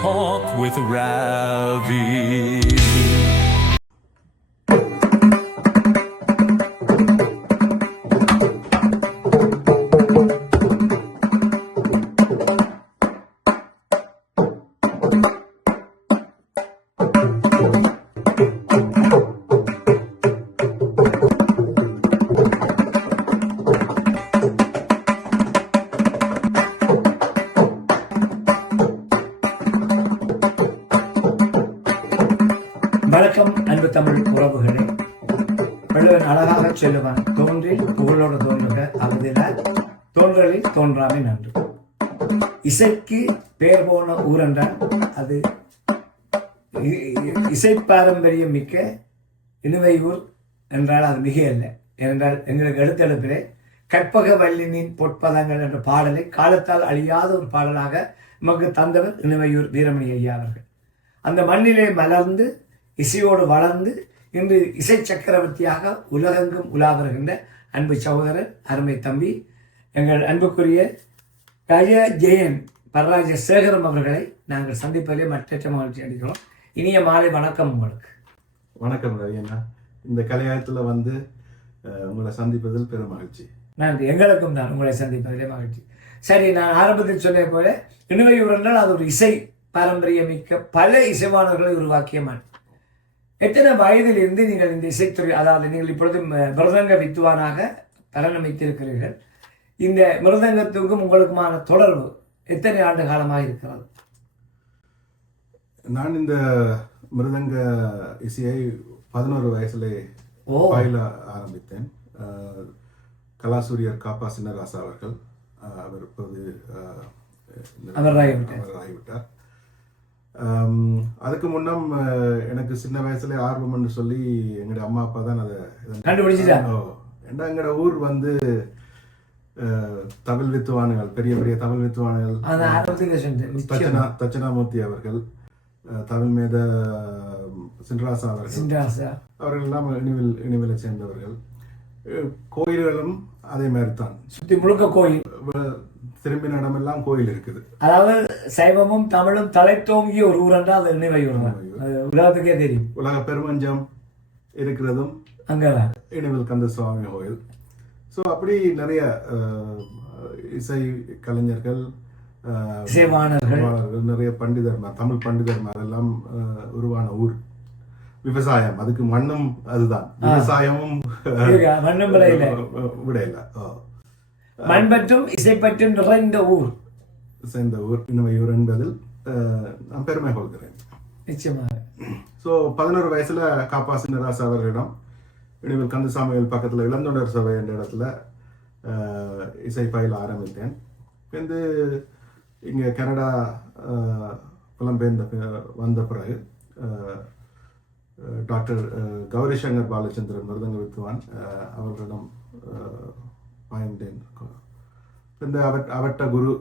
talk with Ravi. Valluvan அழகாக சொல்லுவான். தோன்றில் புகழோட தோன்றுக அவதில தோன்றலில் தோன்றாமை நன்று. இசைக்கு பெயர் போன ஊர் என்றால் அது இசை பாரம்பரியம் மிக்க இணுவையூர் என்றால் அது மிக இல்லை ஏனென்றால் எங்களுக்கு எடுத்தெடுப்பிலே கற்பக வல்லினின் பொற்பதங்கள் என்ற பாடலை காலத்தால் அழியாத ஒரு பாடலாக நமக்கு தந்தவர் இணுவையூர் வீரமணி ஐயா அவர்கள். அந்த மண்ணிலே மலர்ந்து இசையோடு வளர்ந்து இன்று இசை சக்கரவர்த்தியாக உலகெங்கும் உலா வருகின்ற அன்பு சகோதரர் அருமை தம்பி எங்கள் அன்புக்குரிய கய ஜெயன் பரராஜ சேகரம் அவர்களை நாங்கள் சந்திப்பதிலே மற்றற்ற மகிழ்ச்சி அளிக்கிறோம் இனிய மாலை வணக்கம் உங்களுக்கு. வணக்கம் ரவி அண்ணா இந்த கலையாயத்துல வந்து உங்களை சந்திப்பதில் பெரும் மகிழ்ச்சி. நன்றி. எங்களுக்கும் தான் உங்களை சந்திப்பதிலே மகிழ்ச்சி. சரி நான் ஆரம்பத்தில் சொன்னது போல இணுவையூர் என்றால் அது ஒரு இசை பாரம்பரியமிக்க பல இசைவாணர்களை உருவாக்கிய மண். எத்தனை வயதிலிருந்து நீங்கள் இந்த இசைத்துறை அதாவது நீங்கள் இப்பொழுது மிருதங்க வித்துவானாக பரிணமித்திருக்கிறீர்கள் இந்த மிருதங்கத்துக்கும் உங்களுக்குமான தொடர்பு எத்தனை ஆண்டு காலமாக இருக்கிறது? நான் இந்த மிருதங்க இசையை பதினோரு வயசுல பயில ஆரம்பித்தேன். கலாசூரியர் காப்பா சின்னராசா அவர்கள் அவர் இப்போது அவர் ஆகிவிட்டார். அதுக்கு முன்னம் எனக்கு சின்ன வயசுல ஆர்வம்னு சொல்லி எங்களுடைய அம்மா அப்பா தான் அதை. ஏன்னா எங்களோட ஊர் வந்து தமிழ் வித்துவானுகள் பெரிய பெரிய தமிழ் வித்துவானுகள். நிச்சயம். தட்சணாமூர்த்தி அவர்கள் தமிழ் மேத சின்ராசா அவர்கள். அவர்கள் எல்லாம் இனிவில் இனிவிலை சேர்ந்தவர்கள். கோயில்களும் அதே மாதிரி தான் சுத்தி முழுக்க கோயில். திரும்பின இடமெல்லாம் கோயில் இருக்குது. அதாவது சைவமும் தமிழும் தலைத்தோங்கிய ஒரு ஊர் என்றால் அது அது உலகத்துக்கே தெரியும். உலக பெருமஞ்சம் இருக்கிறதும் அங்கதான் இனிவில் கந்த சுவாமி கோயில். ஸோ அப்படி நிறைய இசை கலைஞர்கள் நிறைய பண்டிதர்மார் தமிழ் பண்டிதர்மார் எல்லாம் உருவான ஊர். விவசாயம் அதுக்கு மண்ணும் அதுதான் விவசாயமும்? மண்ணும். விடையில. மண் பற்றும் இசை பற்றும் நிறைந்த ஊர் சேர்ந்த ஊர் இனவையூர் என்பதில் நான் பெருமை கொள்கிறேன் நிச்சயமாக ஸோ பதினோரு வயசுல காப்பாசி நிராசா அவர்களிடம் இனிமேல் கந்தசாமிகள் பக்கத்தில் இளந்தொண்டர் சபை என்ற இடத்துல இசை பயில ஆரம்பித்தேன் வந்து இங்கே கனடா புலம்பெயர்ந்த வந்த பிறகு டாக்டர் கௌரி சங்கர் பாலச்சந்திரன் மிருதங்க வித்துவான் அவர்களிடம் பாய்ந்தேன். இந்த அவட் அவட்ட குரு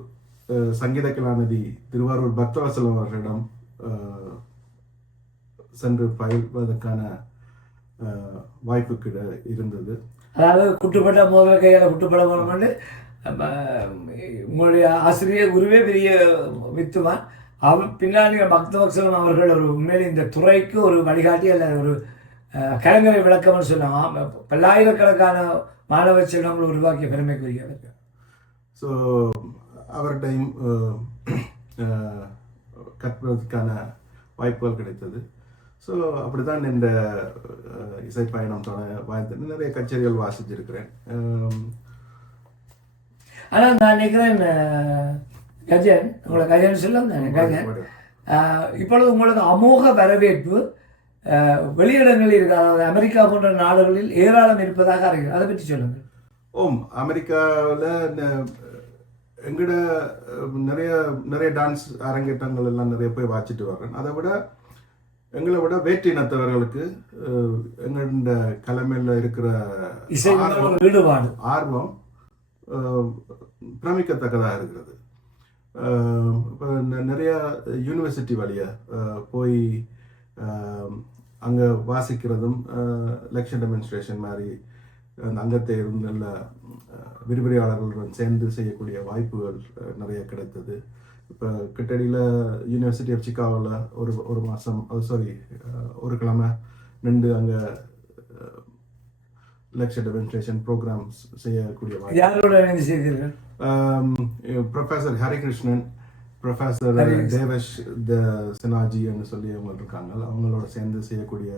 சங்கீத கலாநிதி திருவாரூர் பக்தவசலம் அவர்களிடம் சென்று பயில்வதற்கான வாய்ப்பு கிட இருந்தது. அதாவது குட்டுப்பட்ட முதல் கையால் குட்டுப்பட போனோம்னு உங்களுடைய ஆசிரியர் குருவே பெரிய வித்துவான். அவர் பின்னாடி பக்தவக்சலம் அவர்கள் ஒரு உண்மையிலே இந்த துறைக்கு ஒரு வழிகாட்டி அல்ல ஒரு கலைஞரை விளக்கம்னு சொன்னாங்க. பல்லாயிரக்கணக்கான மாணவ செல்வங்களை உருவாக்கிய பெருமைக்குரியவர் ஸோ அவர்கிட்டையும் கற்பதற்கான வாய்ப்புகள் கிடைத்தது. ஸோ அப்படிதான் இந்த அஹ், இசை பயணம் தொட வாய்ந்தது நிறைய கச்சேரிகள் வாசிச்சிருக்கிறேன். ஆனால் நான் நினைக்கிறேன் கஜன் உங்களை கஜன் சொல்லும் தானே கஜன். இப்பொழுது உங்களுக்கு அமோக வரவேற்பு வெளியிடங்களில் இருக்கு அதாவது அமெரிக்கா போன்ற நாடுகளில் ஏராளம் இருப்பதாக அறிகிறேன். அதை பற்றி சொல்லுங்கள். ஓம் அமெரிக்காவில் எங்கட நிறைய நிறைய டான்ஸ் அரங்கேற்றங்கள் எல்லாம் நிறைய போய் வாச்சிட்டு வர்றேன். அதை விட எங்களை விட வேற்று இனத்தவர்களுக்கு எங்களோட கலைமையில் இருக்கிற ஈடுபாடு. ஆர்வம் பிரமிக்கத்தக்கதாக இருக்கிறது. இப்போ ந- யூனிவர்சிட்டி வழியை போய் அங்கே வாசிக்கிறதும் லெக்சர் டெமான்ஸ்ட்ரேஷன் மாதிரி அந்த அங்கத்தை நல்ல விரிவுரையாளர்களுடன் சேர்ந்து செய்யக்கூடிய வாய்ப்புகள் நிறைய கிடைத்தது. இப்போ கிட்டடியில் யூனிவர்சிட்டி ஆஃப் சிக்காவில் ஒரு ஒரு மாதம் சாரி ஒரு கிழமை நின்று அங்கே லெக்சர் டெமான்ஸ்ட்ரேஷன் ப்ரோக்ராம்ஸ் செய்யக்கூடிய யாரோட ப்ரொஃபஸர் ஹரிகிருஷ்ணன் ப்ரொஃபஸர் தேவஷ் த சினாஜின்னு சொல்லி அவங்க இருக்காங்க. அவங்களோட சேர்ந்து செய்யக்கூடிய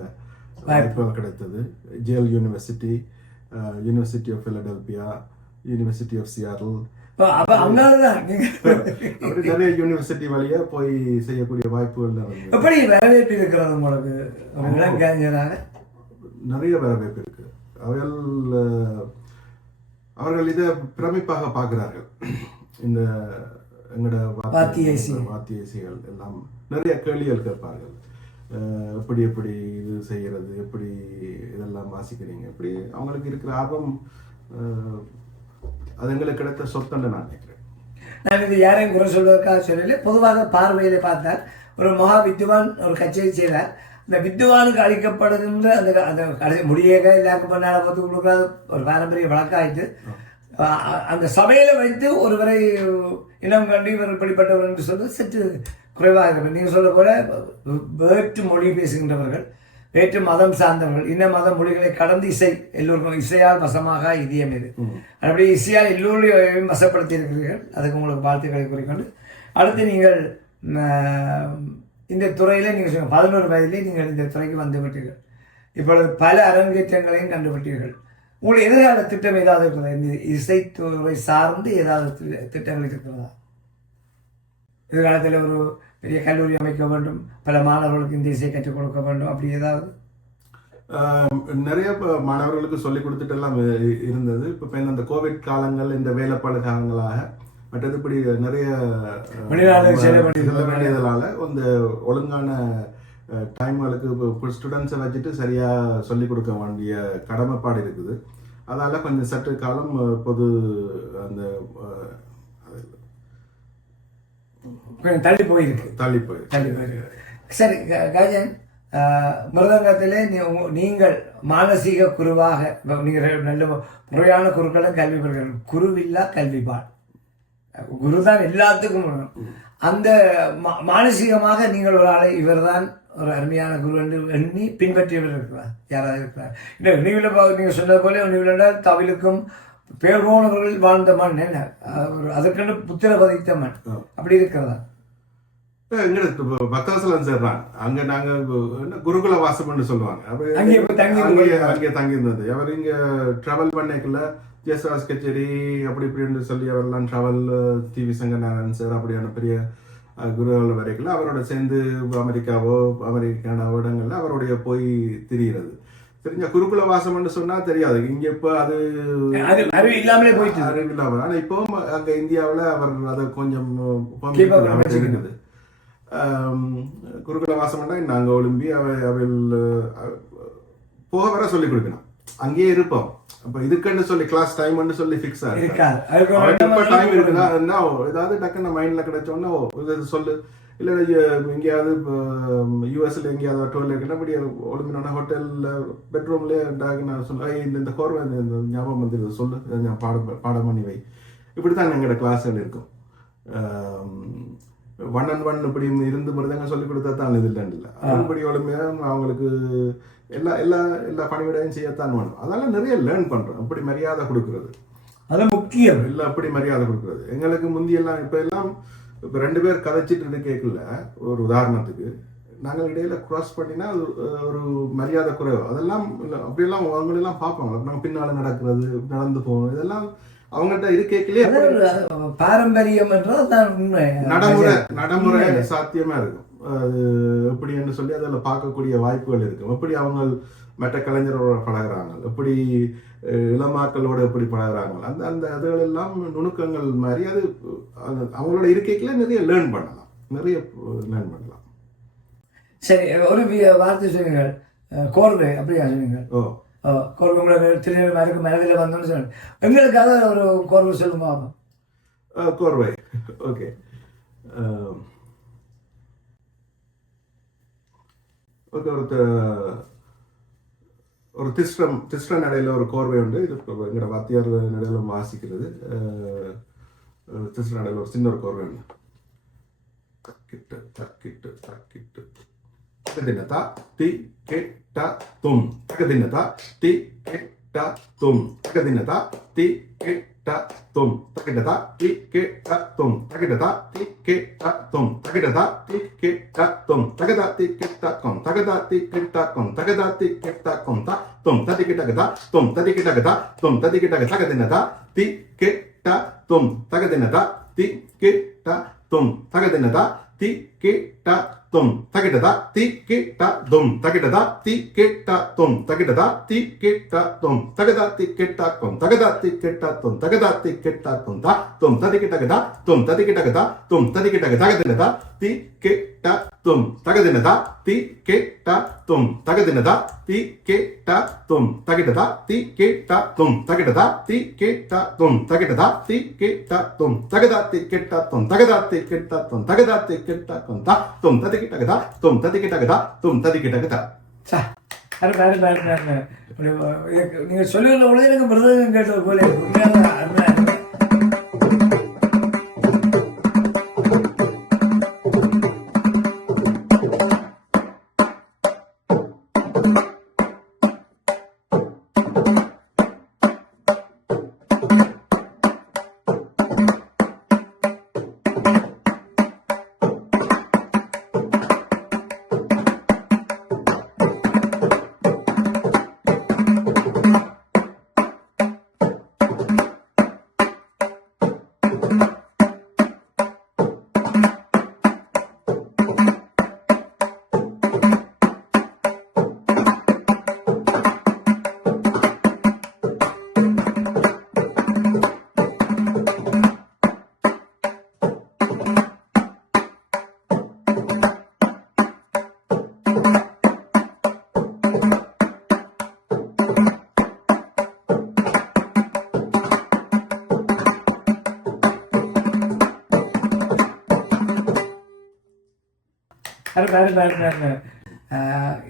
வாய்ப்புகள் கிடைத்தது. JL university university of Philadelphia university of சியாரல் நிறைய யூனிவர்சிட்டி வழியா போய் செய்யக்கூடிய வாய்ப்புகள் எப்படி வரவேற்பு இருக்கிறது உங்களுக்கு? நிறைய வரவேற்பு இருக்கு. அவர்கள் அவர்கள் இதை பிரமிப்பாக பார்க்கிறார்கள். இந்த எங்களோட வாத்திய இசை. வாத்திய இசைகள் எல்லாம் நிறைய கேள்விகள் கேட்பார்கள். எப்படி எப்படி இது செய்யறது எப்படி இதெல்லாம் வாசிக்கிறீங்க எப்படி அவங்களுக்கு இருக்கிற ஆர்வம் அது எங்களுக்கு கிடைத்த சொத்துன்னு நான் நினைக்கிறேன். நான் இது யாரையும் குறை சொல்வதற்காக சொல்லல பொதுவாக பார்வையில பார்த்தால் ஒரு மகா வித்வான் ஒரு கச்சேரி செய்தார். அந்த வித்வானுக்கு அளிக்கப்படுகின்ற அந்த அந்த கடைசி முடியேக எல்லாருக்கும் பண்ணால பார்த்து கொடுக்காத ஒரு பாரம்பரிய வழக்காயிட்டு அந்த சபையில வைத்து ஒருவரை இனம் கண்டு இவர் இப்படிப்பட்டவர் என்று சொல்வது சற்று குறைவாக இருக்கும். நீங்கள் சொல்ல போல வேற்று மொழி பேசுகின்றவர்கள் வேற்று மதம் சார்ந்தவர்கள் இன்ன மத மொழிகளை கடந்து இசை எல்லோருக்கும் இசையால் வசமாக இதயம் இது. அப்படி இசையால் எல்லோரையும் வசப்படுத்தி இருக்கிறீர்கள் அதுக்கு உங்களுக்கு வாழ்த்துக்களை கூறிக்கொண்டு அடுத்து நீங்கள் இந்த துறையில் நீங்கள் சொன்ன பதினோரு வயதிலே நீங்கள் இந்த துறைக்கு வந்து விட்டீர்கள் இப்பொழுது பல அரங்கேற்றங்களையும் கண்டுபிட்டீர்கள் உங்கள் எதிர்கால திட்டம் ஏதாவது இருக்கிறதா? இந்த இசைத்துறை சார்ந்து ஏதாவது திட்டங்கள் இருக்கிறதா? எதிர்காலத்தில் ஒரு பெரிய கல்லூரி அமைக்க வேண்டும் பல மாணவர்களுக்கு இந்த இசை கற்றுக் கொடுக்க வேண்டும் அப்படி ஏதாவது? நிறைய மாணவர்களுக்கு சொல்லிக் கொடுத்துட்டு எல்லாம் இருந்தது. இப்போ இந்த கோவிட் காலங்கள் இந்த வேலைப்பாடு காலங்களாக மற்றது இப்படி நிறைய செல்ல வேண்டியது செல்ல வேண்டியதுனால இந்த ஒழுங்கான டைம்களுக்கு ஸ்டூடெண்ட்ஸை வச்சுட்டு சரியா சொல்லி கொடுக்க வேண்டிய கடமைப்பாடு இருக்குது. அதால கொஞ்சம் சற்று காலம் பொது அந்த தள்ளி போயிருக்கு. தள்ளி போய் தள்ளி போயிருக்கு. சரி கஜன் மிருதங்கத்திலே நீங்கள் மானசீக குருவாக இப்ப நீங்கள் நல்ல முறையான குருக்களும் கல்வி பெறுங்கள் குருவில்லா கல்விபால். குரு தான் எல்லாத்துக்கும். அந்த மானசீகமாக நீங்கள் ஒரு ஆளை இவர்தான் ஒரு அருமையான குரு என்று எண்ணி பின்பற்றியவர் இருக்கிறார். யாராவது இருக்கிறார். இந்த நினைவில் நீங்கள் சொன்னது போல நினைவில் தவிலுக்கும் பேர் போனவர்கள் வாழ்ந்த மண் என்ன? அதற்கென்று புத்திர பதித்த மண். அப்படி இருக்கிறதா? எங்களுக்கு இப்போ பக்தவசலம் சேர்றாங்க அங்க நாங்க என்ன குருகுல வாசம்னு சொல்லுவாங்க. அங்கே தங்கி இருந்தது அவர் இங்க டிராவல் பண்ணக்குள்ள ஜெயசுவாஸ் கச்சேரி அப்படி இப்படின்னு சொல்லி அவர்லாம் டிராவல் டிவி சங்கநாதன் சார் அப்படியான பெரிய குருகள் வரைக்கும் அவரோட சேர்ந்து அமெரிக்காவோ அமெரிக்கான இடங்கள்ல அவருடைய போய் திரியிறது. தெரிஞ்ச குருகுல வாசம்னு சொன்னா தெரியாது. இங்க இப்ப அது அறிவு இல்லாமலே போயிட்டு அறிவு இல்லாமல் ஆனா இப்பவும் அங்க இந்தியாவுல அவர் அதை கொஞ்சம். இருக்குது குருகுல வாசம்னா நாங்க ஒலிம்பி அவ அவள் அஹ், போக வர சொல்லி கொடுக்கணும். அங்கேயே இருப்போம். அப்ப இதுக்குன்னு சொல்லி கிளாஸ் டைம்னு சொல்லி ஃபிக்ஸ் ஆயிருக்கு இருக்காது. டைம் இருக்குன்னா என்ன ஏதாவது டக்குன்னு மைண்ட்ல கிடைச்சோன்னா சொல்லு. இல்ல எங்கேயாவது யூஎஸ்ல எங்கேயாவது டோல் இருக்குன்னா அப்படி ஒழுங்கினான ஹோட்டல்ல பெட்ரூம்ல நான் சொல்ல "ஐய், இந்த இந்த கோர்வை ஞாபகம் வந்து சொல்லு. பாடம் பாடம் பண்ணி வை. இப்படித்தான் எங்களோட கிளாஸ் இருக்கும். ஒன் அண்ட் ஒன் இப்படி இருந்து மிருதங்க சொல்லி கொடுத்தா தான் இது இல்லைன்னு இல்லை. அப்படி ஒழுமையா அவங்களுக்கு எல்லா எல்லா எல்லா பணிவிடையும் செய்யத்தான் வேணும். அதெல்லாம் நிறைய லேர்ன் பண்றோம். அப்படி மரியாதை கொடுக்கறது. அது முக்கியம். இல்ல அப்படி மரியாதை கொடுக்கறது. எங்களுக்கு முந்தி எல்லாம் இப்ப எல்லாம் இப்ப ரெண்டு பேர் கதைச்சிட்டு கேட்கல ஒரு உதாரணத்துக்கு. நாங்கள் இடையில கிராஸ் பண்ணினா அது ஒரு மரியாதை குறைவு. அதெல்லாம் இல்ல அப்படியெல்லாம் அவங்களெல்லாம் பார்ப்பாங்க. நாங்கள் பின்னால நடக்கிறது நடந்து போகணும். இதெல்லாம் அவங்கள்ட்ட இது கேட்கலையே. பாரம்பரியம் நடைமுறை நடைமுறை சாத்தியமா இருக்கும். அது எப்படின்னு சொல்லி அதில் பார்க்கக்கூடிய வாய்ப்புகள் இருக்கும். எப்படி அவங்க மற்ற கலைஞரோட பழகுறாங்க? எப்படி இளமாக்களோட எப்படி பழகுறாங்க? அந்த அந்த அதுகள் எல்லாம் நுணுக்கங்கள் மாதிரி அது அவங்களோட இருக்கைக்குள்ள நிறைய லேர்ன் பண்ணலாம். நிறைய லேர்ன் பண்ணலாம். சரி ஒரு வார்த்தை சொல்லுங்கள். கோர்வை அப்படியா சொல்லுங்கள்? ஓ. கோர்வை உங்களுக்கு திருநெல்வேலி மருக்கு மனதில் எங்களுக்காக ஒரு கோர்வை சொல்லுங்க கோர்வை. ஓகே ஓகே ஒரு திஸ்ரம் திஸ்ர நடையில் ஒரு கோர்வை உண்டு. இது இப்போ எங்களோட வாத்தியார் நடையில் வாசிக்கிறது. திஸ்ர நடையில் ஒரு சின்ன ஒரு கோர்வை உண்டு. தக்கிட்டு தக்கிட்டு தக்கிட்டு. தக்கதின்னதா தி கெட்ட தும். தக்கதின்னதா தி கெட்ட தும். தக்கதின்னதா தி タトン、タケタタ、ティケタトン、タケタタ、ティケタトン、タケタタ、ティケタトン、タケタティケタコン、タケタティケタコン、タケタティケタコンタ、トンタティケタケタ、トンタティケタケタ、トンタティケタケタケテナタ、ティケタトン、タケテナタ、ティケタトン、タケテナタ、ティケタ கெட்ட தும் தகிடதா தி கெட்ட தும் தகிடதா தி கெட்ட தும் தகிடதா தி கெட்ட தும் தகதா தி கெட்ட கும் தகதா தி கெட்ட கும் தகதா தி கெட்ட கும் த தும் ததி கிட்டகதா தும் ததி கிட்டகதா தும் ததி கிட்டக தகதினதா தி கெட்ட தும் தகதினதா தி கெட்ட தும் தகதினதா தி கெட்ட தும் தகிடதா தி கெட்ட தும் தகிடதா தி கெட்ட தும் தகிடதா தி கெட்ட தும் தகதா தி கெட்ட கும் தகதா தி கெட்ட தும் தகதா தி கெட்ட கும் தா தும் ததி கிட்டகதா தும் ததி கிட்டகதா தும் ததி கிட்டக தகதினதா தி கெட்ட தும் தகதினதா தி கெட்ட தும் தகதினதா தி கெட்ட தும் தகிடதா தி கெட்ட தும் தகிடதா தி கெட்ட தும் தகிடதா தி கெட்ட தும் தகதா தி கெட்ட தும் தகதா தி கெட்ட தும் தகதா தி கெட்ட கும் தா தும் ததி கிட்டகதா தும் ததி கிட்டகதா தும் ததி கிட்டகதா சா அருமை அருமை அருமை அருமை அப்படி, அஹ், நீங்க சொல்லுகிற பொழுது எனக்கு மிருதங்கம் கேட்டது போல இருக்கு. உண்மையாக அருமை அருமை அருமை, அருமை, அருமை, அருமை. ஆஹ்,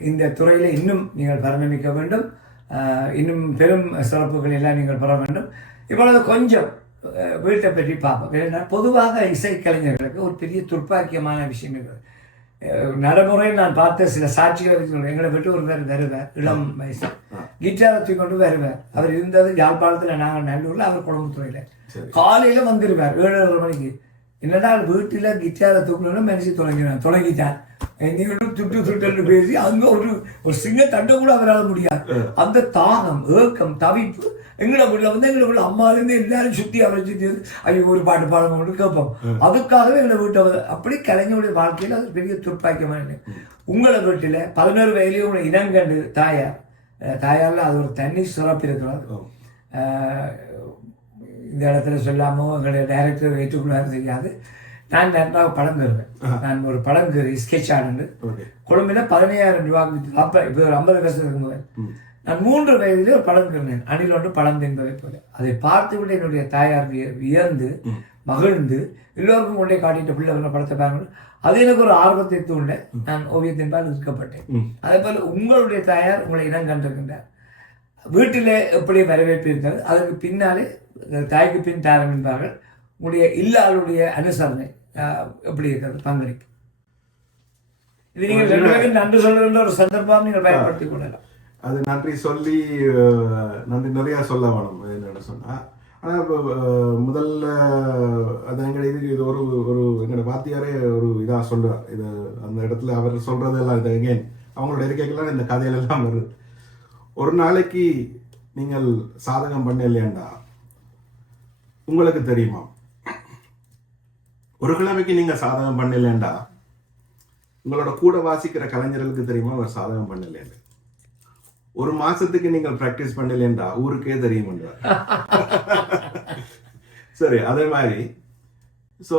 இந்த துறையில் இன்னும் நீங்கள் பரிணமிக்க வேண்டும். இன்னும் பெரும் சிறப்புகள் எல்லாம் நீங்கள் பெற வேண்டும். இப்பொழுது கொஞ்சம் வீட்டை பற்றி பார்ப்போம். ஏன்னா பொதுவாக இசைக்கலைஞர்களுக்கு ஒரு பெரிய துர்ப்பாக்கியமான விஷயம் இருக்கிறது ஆஹ், நடைமுறையில் நான் பார்த்த சில சாட்சிகள் இருக்கிறது எங்களை விட்டு ஒருவர் வருவார் இளம் வயசு. கிட்டாரை தூக்கி கொண்டு வருவார். அவர் இருந்தது யாழ்ப்பாணத்தில் நாங்கள் நல்லூரில் அவர் குடும்பத்துறையில் சரி. காலையில வந்துருவார் ஏழு மணிக்கு. என்னடா வீட்டுல கிட்டாரை தூக்கணும்னு மனுஷி தொடங்கினான் தொடங்கிட்டான் எங்கேயும் துட்டு துட்டுன்னு பேசி அங்க ஒரு ஒரு சிங்க தண்டை கூட அவரால் முடியாது. அந்த தாகம் ஏக்கம் தவிப்பு எங்களை வீட்டுல வந்து எங்களை வீட்டுல அம்மாலேருந்து எல்லாரும் சுத்தி அவரை வந்து, ஐயோ ஒரு பாட்டு பாடணும் கேட்போம். அதுக்காகவே எங்களை வீட்டை வந்து அப்படி கலைஞருடைய வாழ்க்கையில் அது பெரிய துர்ப்பாக்கியமான உங்களை வீட்டில் பதினோரு வயதிலே உங்களை இனங்கண்டு தாயார் தாயார்ல அது ஒரு தனி சிறப்பு இருக்கிறது. அஹ் இந்த இடத்துல சொல்லாமோ எங்களுடைய டைரக்டர் ஏற்றுக்கொள்ளாரு தெரியாது. நான் நன்றாக படம் தருவேன் நான் ஒரு படம் ஸ்கெட்ச் ஆனது. கொழும்புல பதினையாயிரம் ரூபாய்க்கு அப்போ இப்போ ஒரு ஐம்பது வருஷம் இருக்கும்போது. நான் மூன்று வயதிலே ஒரு படம் கண்டேன் அணில் ஒன்று படம் தின்பதை போல. அதை பார்த்து விட்டு என்னுடைய தாயார் விய- வியந்து மகிழ்ந்து எல்லோருக்கும் கொண்டே காட்டிட்டு பிள்ளை பண்ண படத்தை பாருங்க அது எனக்கு ஒரு ஆர்வத்தை தூண்ட நான் ஓவியத்தின் பால் ஈர்க்கப்பட்டேன். அதே போல உங்களுடைய தாயார் உங்களை இனம் கண்டிருக்கின்றார். வீட்டிலே எப்படி வரவேற்பு இருக்கிறது அதற்கு பின்னாலே தாய்க்கு பின் தாரம் என்பார்கள். உங்களுடைய இல்லாளுடைய அனுசரணை. எப்படி இருக்கிறது பங்களிப்பு இது நீங்கள் ரெண்டு நன்றி சொல்லுகின்ற ஒரு சந்தர்ப்பம் நீங்கள் பயன்படுத்திக் கொள்ளலாம். அது நன்றி சொல்லி நன்றி நிறைய சொல்ல வேணும் என்னோட சொன்னா. ஆனா இப்போ முதல்ல அது எங்க இது இது ஒரு ஒரு எங்களோட வாத்தியாரே ஒரு இதா சொல்லுவார் இது அந்த இடத்துல அவர் சொல்றதெல்லாம் இது எங்கேன் அவங்களோட இருக்கைகள்லாம் இந்த கதையிலெல்லாம் வருது. ஒரு நாளைக்கு நீங்கள் சாதகம் பண்ணலையாண்டா? உங்களுக்கு தெரியுமா? ஒரு கிழமைக்கு நீங்க சாதகம் பண்ணலையாண்டா? உங்களோட கூட வாசிக்கிற கலைஞர்களுக்கு தெரியுமா? அவர் சாதகம் பண்ணலையாண்டு ஒரு மாசத்துக்கு நீங்கள் பிராக்டிஸ் பண்ணலைன்றா ஊருக்கே தெரியும்ன்றா சரி அதே மாதிரி. ஸோ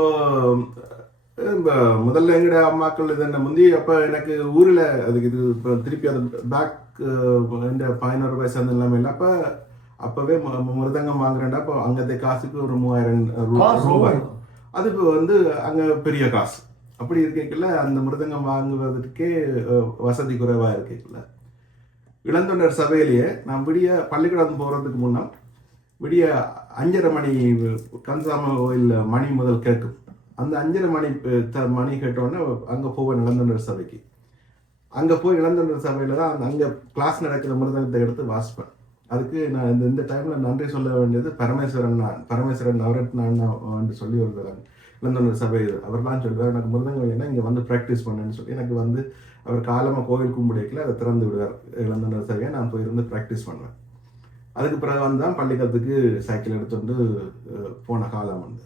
முதல்ல எங்கட அம்மாக்கள் இது என்ன? முந்தி அப்ப எனக்கு ஊர்ல அதுக்கு இது இப்ப திருப்பி அது பேக் இந்த பதினோரு வயசு அந்த எல்லாமே இல்லை. அப்ப அப்பவே மிருதங்கம் வாங்குறேன்டா. அப்போ அங்கത്തെ காசுக்கு ஒரு மூவாயிரம். ரூபாய். அது இப்போ வந்து அங்கே பெரிய காசு. அப்படி இருக்கல அந்த மிருதங்கம் வாங்குவதற்கே வசதி குறைவாக இருக்கல இளந்தொண்டர் சபையிலேயே நான் விடிய பள்ளிக்கூடம் போகிறதுக்கு முன்னால் விடிய அஞ்சரை மணி கந்தசாம கோயில் மணி முதல் கேட்கும். அந்த அஞ்சரை மணி த- மணி கேட்டோடனே அங்கே போவேன் இளந்தொண்டர் சபைக்கு. அங்கே போய் இளந்தொண்டர் சபையில் தான் அங்கே கிளாஸ் நடக்கிற மிருதங்கத்தை எடுத்து வாசிப்பேன். அதுக்கு நான் இந்த இந்த டைமில் நன்றி சொல்ல வேண்டியது பரமேஸ்வரன் நான் பரமேஸ்வரன் நவரத்ன அண்ணா என்று சொல்லி ஒரு இளந்தனர் சபை அவர் தான் சொல்லுவார் எனக்கு மிருதங்கம் வேணும்னா இங்கே வந்து ப்ராக்டிஸ் பண்ணுன்னு சொல்லி. எனக்கு வந்து அவர் காலமாக கோவில் கும்பிடைக்கில் அதை திறந்து விடுவார். இளந்தனர் சபையை நான் போயிருந்து ப்ராக்டிஸ் பண்ணுவேன். அதுக்கு பிறகு வந்து தான் பள்ளிக்கூடத்துக்கு சைக்கிள் எடுத்துட்டு போன காலம் வந்து.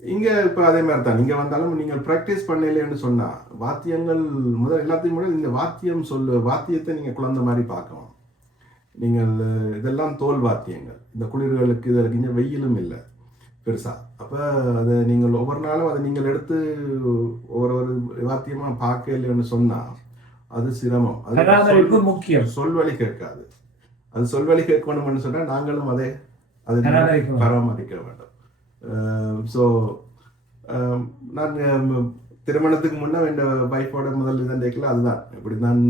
இங்கே இப்போ அதே மாதிரி தான் இங்கே வந்தாலும் நீங்கள் ப்ராக்டிஸ் பண்ணலைன்னு சொன்னால் வாத்தியங்கள் முதல் எல்லாத்தையும் கூட இந்த வாத்தியம் சொல்லு வாத்தியத்தை நீங்கள் குழந்தை மாதிரி பார்க்கணும் நீங்கள் இதெல்லாம் தோல் வாத்தியங்கள். இந்த குளிர்களுக்கு இதற்கு இங்க வெயிலும் இல்லை பெருசா. அப்ப அதை நீங்கள் ஒவ்வொரு நாளும் அதை நீங்கள் எடுத்து ஒவ்வொரு ஒரு வாத்தியமா பார்க்க இல்லைன்னு சொன்னா அது சிரமம். அது முக்கியம். சொல்வழி கேட்காது. அது சொல்வழி கேட்கணும்னு சொன்னா நாங்களும் அதே அது பராமரிக்க வேண்டும். ஸோ நான் திருமணத்துக்கு முன்னே என் வைஃபோட முதல் இதண்டைக்கில் அதுதான். இப்படி தான்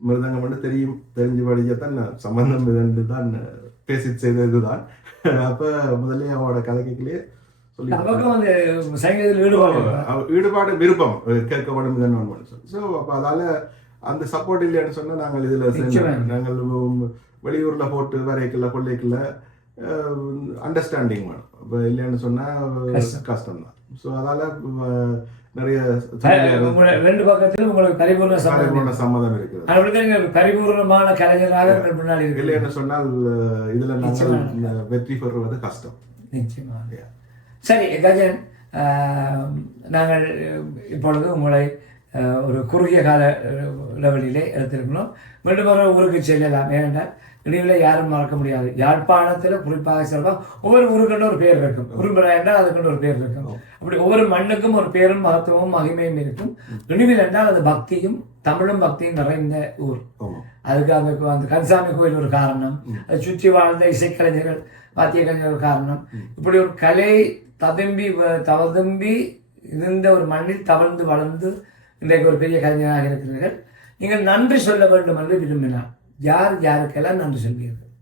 மிருதங்கம் மட்டும் தெரியும் தெரிஞ்சு படிக்கத்தான் சம்பந்தம் இதன்று தான் பேசி செய்ததுதான். அப்ப முதல்ல அவனோட அந்த சங்கீதத்தில் ஈடுபாடு விருப்பம். கேட்க வேண்டும் இதன்னு சொல்லி ஸோ அப்போ அதால அந்த சப்போர்ட் இல்லைன்னு சொன்னா நாங்கள் இதுல. நாங்கள் வெளியூர்ல போட்டு வரைக்கல கொள்ளைக்கல அண்டர்ஸ்டாண்டிங் வேணும். இப்போ இல்லைன்னு சொன்னா கஷ்டம். தான் ஸோ அதால நிறைய ரெண்டு பக்கத்திலும் உங்களுக்கு பரிபூர்ண பரிபூர்ண சம்மதம் இருக்குது. பரிபூர்ணமான கலைஞராக முன்னாடி இருக்கு. இல்லைன்னு சொன்னால் இதுல நாங்கள் வெற்றி பெறுவது கஷ்டம். சரி கஜன் ஆஹ், நாங்கள் இப்பொழுது உங்களை ஒரு குறுகிய கால லெவலிலே எடுத்திருக்கணும் மீண்டும் ஒரு ஊருக்கு செல்லலாம். ஏனென்றால் இடையில யாரும் மறக்க முடியாது. யாழ்ப்பாணத்தில் குறிப்பாக செல்வம் ஒவ்வொரு ஊருக்குன்னு ஒரு பேர் இருக்கும். உரும்புறா என்றால் அதுக்குன்னு ஒரு பேர் இருக்கும். அப்படி ஒவ்வொரு மண்ணுக்கும் ஒரு பேரும் மகத்துவமும் மகிமையும் இருக்கும். இனிவில் என்றால் அது பக்தியும் தமிழும் பக்தியும் நிறைந்த ஊர். அதுக்கு அந்த அந்த கன்சாமி கோயில் ஒரு காரணம். அதை சுற்றி வாழ்ந்த இசைக்கலைஞர்கள் வாத்திய கலைஞர் ஒரு காரணம். இப்படி ஒரு கலை ததும்பி தவதும்பி இருந்த ஒரு மண்ணில் தவழ்ந்து வளர்ந்து இன்றைக்கு ஒரு பெரிய கலைஞராக இருக்கிறீர்கள். நீங்கள் நன்றி சொல்ல வேண்டும் என்று விரும்பினார் யார் யாருக்கெல்லாம் நன்றி சொல்வீர்கள்?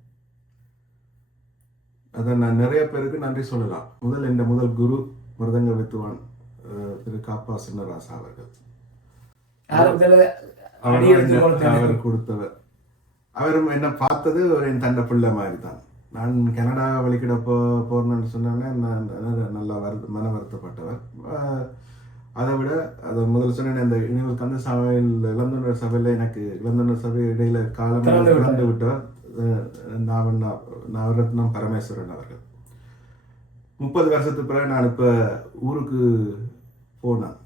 அதை நான் நிறைய பேருக்கு நன்றி சொல்லலாம். முதல் இந்த முதல் குரு மிருதங்க வித்துவான் திரு காப்பா சின்னராசா அவர்கள். அவர் கொடுத்தவர். அவரும் என்ன பார்த்தது ஒரு என் தண்டை பிள்ளை மாதிரி தான் நான் கனடா வழிக்கிட போ போறேன்னு சொன்னோன்னே நான் நல்லா வருத்த மன வருத்தப்பட்டவர். அதை விட அதை முதல்ல சொன்னேன் இந்த இனிமேல் கந்த சபையில் இளந்தொண்டர் சபையில் எனக்கு இளந்தொண்டர் சபை இடையில காலம் திறந்து விட்டார். நாவன் நவரத்னம் பரமேஸ்வரன் அவர்கள். முப்பது வருஷத்துக்கு பிறகு நான் இப்போ ஊருக்கு போனேன்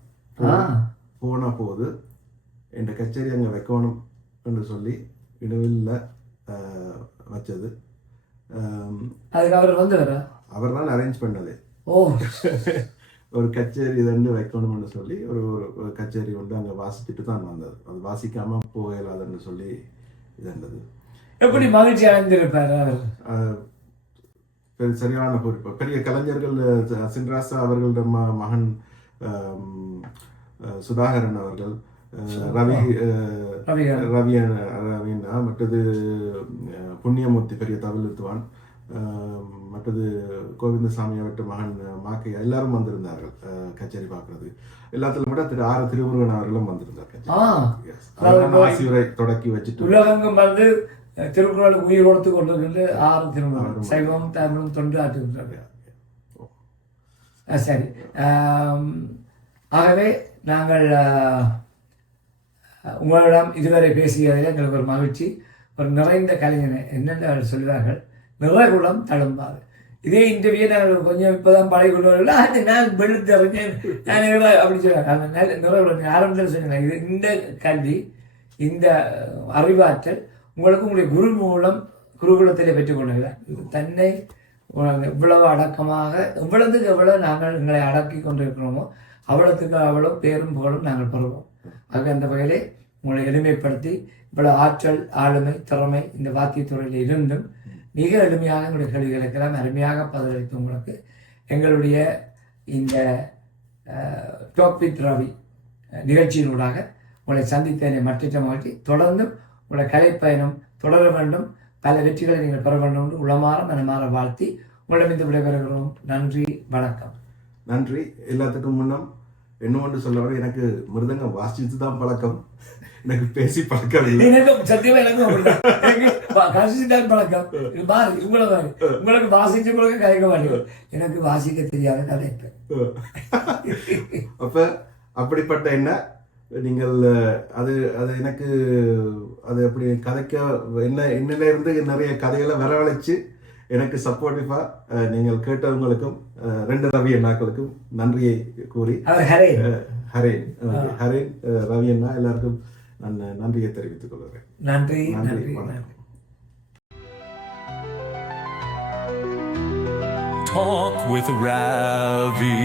போன போது என் கச்சேரி அங்கே வைக்கணும் என்று சொல்லி இடுவில்ல வச்சது. அதுக்கு அவர் வந்து வரா அவர் தான் அரேஞ்ச் பண்ணது. ஓ. ஒரு கச்சேரி இதண்டு வைக்கணும்னு சொல்லி ஒரு ஒரு கச்சேரி வந்து அங்கே வாசிச்சுட்டு தான் வந்தது. அது வாசிக்காம போகலாதுன்னு சொல்லி இதண்டது எப்படி மகிழ்ச்சி அடைந்திருப்பார் அவர்? சரியான பொறுப்பு. பெரிய கலைஞர்கள் சின்ராசா அவர்களோட ம- மகன் சுதாகரன் அவர்கள் ரவி. ரவி ரவின்னா மற்றது புண்ணியமூர்த்தி பெரிய தமிழ் வித்துவான் அஹ், மற்றது கோவிந்தசாமி அவற்ற மகன் அஹ், மாக்கையா எல்லாரும் வந்திருந்தார்கள் கச்சேரி பார்க்கறது. எல்லாத்துல விட திரு ஆறு திருமுருகன் அவர்களும் வந்திருந்தார் கச்சேரி ஆ. Yes. அவர்தான் ஆசியுரை தொடக்கி வச்சுட்டு உலகெங்கும் வந்து அஹ், திருக்குறளுக்கு உயிர் கொடுத்து கொண்டிருக்கின்ற ஆறு திருமணம் சைவம் தமிழும் தொண்டு ஆற்றுகின்றார்கள் அஹ், சரி. ஆகவே நாங்கள் உங்களிடம் இதுவரை பேசியதில் எங்களுக்கு ஒரு மகிழ்ச்சி. ஒரு நிறைந்த கலைஞனை என்னென்று அவர்கள் நிறைகுளம் தழும்பாது. இதே இன்டர்வியூ நான் கொஞ்சம் இப்போதான் பழகி கொண்டு வரல அது நான் வெளுத்து அறிஞன் நான் அப்படி சொல்லுவாங்க அந்த நல்ல ஆரம்பத்தில் சொன்னேன் இது இந்த கல்வி இந்த அறிவாற்றல் உங்களுக்கு உங்களுடைய குரு மூலம் குருகுலத்திலே பெற்றுக்கொண்டீர்கள் தன்னை எவ்வளவு அடக்கமாக எவ்வளவுக்கு எவ்வளவு நாங்கள் எங்களை அடக்கி கொண்டிருக்கிறோமோ அவ்வளோத்துக்கு அவ்வளவு பேரும் புகழும் நாங்கள் பெறுவோம். ஆக அந்த வகையிலே உங்களை எளிமைப்படுத்தி இவ்வளோ ஆற்றல் ஆளுமை திறமை இந்த வாத்தியத்துறையில் இருந்தும் மிக எளிமையாக எங்களுடைய கேள்விகளுக்கெல்லாம் அருமையாக பதிலளித்து உங்களுக்கு எங்களுடைய இந்த டாக் வித் ரவி நிகழ்ச்சியினூடாக உங்களை சந்தித்த மற்ற மகிழ்ச்சி. தொடர்ந்து உங்களுடைய கலைப்பயணம் தொடர வேண்டும். பல வெற்றிகளை நீங்கள் பெற வேண்டும் என்று உளமாற மனமாற வாழ்த்தி உங்களிடமிருந்து விடைபெறுகிறோம். நன்றி வணக்கம். நன்றி. எல்லாத்துக்கும் முன்னம் என்ன ஒன்று சொல்ல எனக்கு மிருதங்கம் வாசித்து தான் பழக்கம். எனக்கு பேசி பழக்கம் இல்லை எனக்கும் சத்தியமா எனக்கும் அப்படிதான். எனக்கு வா- கடைசிதான் பழக்கம். இது பாரு உங்களை பாரு உங்களுக்கு வாசிச்சு உங்களுக்கு கதைக்க மாட்டேங்குது எனக்கு வாசிக்க தெரியாத கதைப்பேன் அப்ப அப்படிப்பட்ட என்ன? நீங்கள் அது அது எனக்கு அது அப்படி கதைக்க என்ன என்னல இருந்து நிறைய கதைகளை வரவழைச்சு எனக்கு சப்போர்ட்டிவா நீங்கள் கேட்டவங்களுக்கும் ரெண்டு ரவி அண்ணாக்களுக்கும் நன்றியை கூறி ஹரேன். ஹரேன் அஹ், ரவி அண்ணா எல்லாருக்கும் நான் நன்றியை தெரிவித்துக் கொள்கிறேன். நன்றி நன்றி வணக்கம். நன்றி. Talk with Ravi.